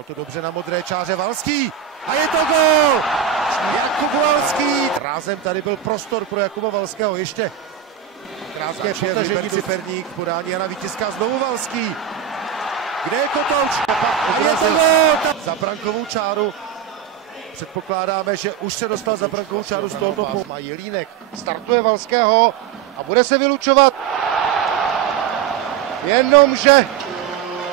Dal to dobře na modré čáře Valský. A je to gól! Jakub Valský. Rázem tady byl prostor pro Jakuba Valského. Ještě krátké potažení do Perník. Podání Jana Vítězka. Znovu Valský. Kde je Kotouč? A je to gól! Za brankovou čáru. Předpokládáme, že už se dostal za brankovou čáru z tohoto postu. Má Jelínek. Startuje Valského a bude se vylučovat. Jenomže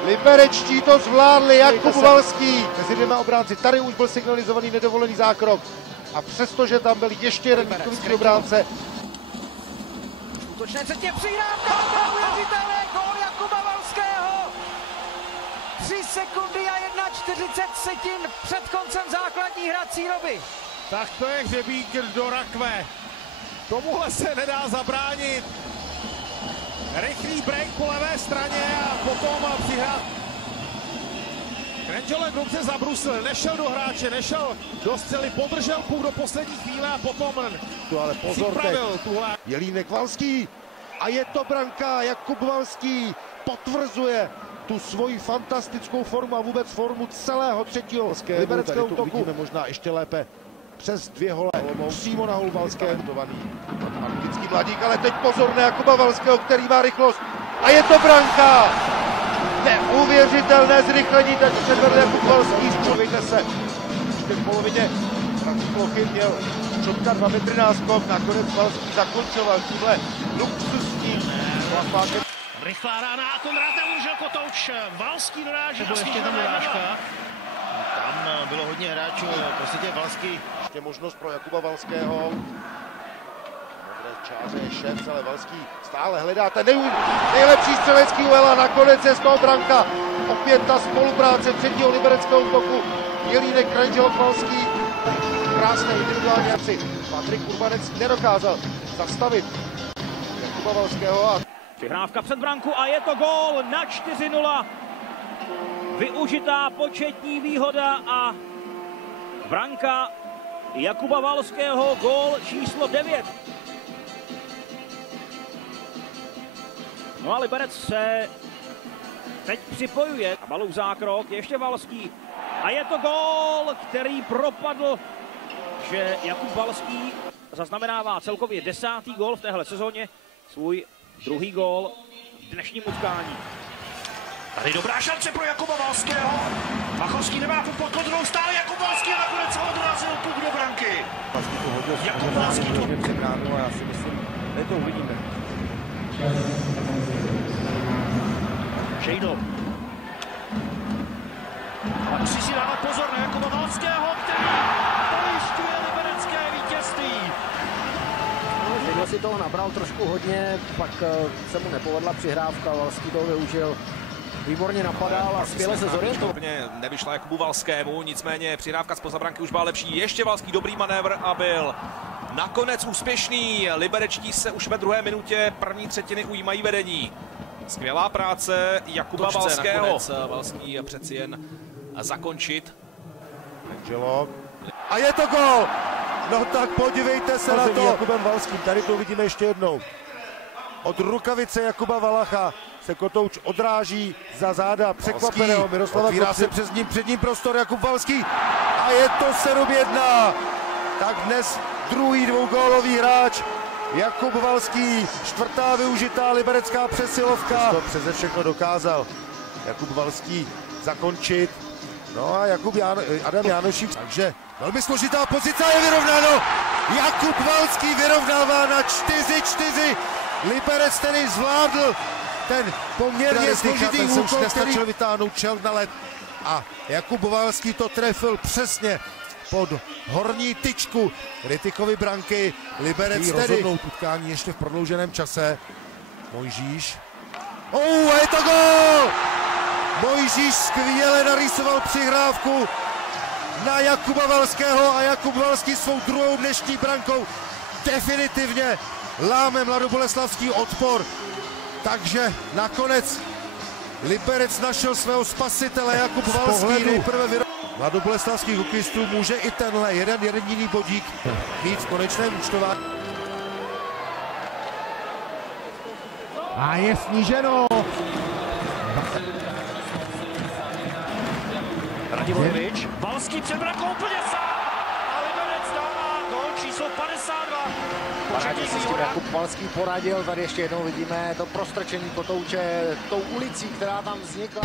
liberečtí to zvládli. Jakub Valský mezi dvěma obránci. Tady už byl signalizovaný nedovolený zákrok. A přestože tam byl ještě jeden výkovický obránce. Útočné třetí přihrávka, neuvěřitelné, gól Jakuba Valského. 3 sekundy a 1,40 před koncem základní hrací doby. Tak to je hřebík do rakve. Tomuhle se nedá zabránit. Rychlý break po levé straně a potom přihrát. Krejčílek dobře zabrusil, nešel do hráče, nešel do střely, podržel půl do poslední chvíle a potom ale pozor tuhle. Jelínek Valský a je to branka. Jakub Valský potvrzuje tu svoji fantastickou formu a vůbec formu celého třetího libereckého útoku. Vidíme možná ještě lépe přes 2 hole. Přímo na hůl Valského. Antický mladík, ale teď pozor na Jakuba Valského, který má rychlost. A je to branka! Neuvěřitelné zrychlení, teď předvedl Jakub Valský. Podívejte se, ještě v polovině plochy měl Čopka 2 metry náskok, nakonec Valský zakončoval tímhle luxusním chlapákem. Rychlá rána a Konrad neužil Kotouč, Valský doráží. Nebo ještě tam dorážka. Tam bylo hodně hráčů, prostě Valský. Ještě možnost pro Jakuba Valského. Čáře je šéf, ale Valský stále hledá ten nejlepší střelecký úhel a nakonec je z toho branka. Opět ta spolupráce třetího libereckého útoku. Jelínek, Krejčílek, Valský. Krásné individuální akci. Patrik Urbanec nedokázal zastavit Jakuba Valského. A Přihrávka před branku a je to gól na 4-0. Využitá početní výhoda a branka Jakuba Valského, gól číslo 9. No a Liberec se teď připojuje. Balův zákrok, ještě Valský. A je to gól, který propadl, že Jakub Valský zaznamenává celkově 10. gól v téhle sezóně. Svůj druhý gól v dnešním utkání. Tady dobrá šance pro Jakuba Valského. Machovský nemá pod kontrolou, stále Jakub Valský a nakonec ho odrazil puk do branky. Jakub Valský to přibránil a já si myslím, že to uvidíme. Šejno. A musí si dávat pozor na Jakuba Valského, který pojišťuje liberecké vítězství. Šejno si toho nabral trošku hodně, pak se mu nepovedla přihrávka, Valský toho využil. Výborně napadal a skvěle se zorientoval. Nevyšla Jakubu Valskému, nicméně přihrávka zpoza branky už byla lepší. Ještě Valský, dobrý manévr a byl nakonec úspěšný. Liberečtí se už ve 2. minutě první třetiny ujímají vedení. Skvělá práce Jakuba Valského. Nakonec Valský přeci jen zakončit. Angelok. A je to gól! No tak podívejte se na to. Jakubem Valským, tady to uvidíme ještě jednou. Od rukavice Jakuba Valacha se Kotouč odráží za záda překvapeného Miroslava. Otvírá se před ním prostor Jakub Valský. A je to 7-1. Tak dnes druhý dvougólový hráč Jakub Valský. 4. využitá liberecká přesilovka. To přeze všechno dokázal Jakub Valský zakončit. No a Adam Jánošík. Takže velmi složitá pozice je vyrovnáno. Jakub Valský vyrovnává na 4-4. Liberec tedy zvládl ten poměrně složitý úkol, nestačil vytáhnout čelt na led. A Jakub Valský to trefil přesně pod horní tyčku Rytikovy branky. Liberec tedy rozhodnou utkání ještě v prodlouženém čase. Mojžíš. A je to gól! Mojžíš skvěle narýsoval přihrávku na Jakuba Valského a Jakub Valský svou druhou dnešní brankou definitivně láme mladoboleslavský odpor. Takže nakonec Liberec našel svého spasitele. Jakub Valský nejprve mladoboleslavských hokejistů může i tenhle jeden jediný bodík mít v konečném účtování. A je sníženo. Radivojevič, Valský před brankou úplně sám a Liberec dává gol číslo 52. Parádně si s tím Jakub Valský poradil, tady ještě jednou vidíme to prostrčení kotouče tou ulicí, která tam vznikla.